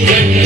Yeah.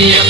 Yeah.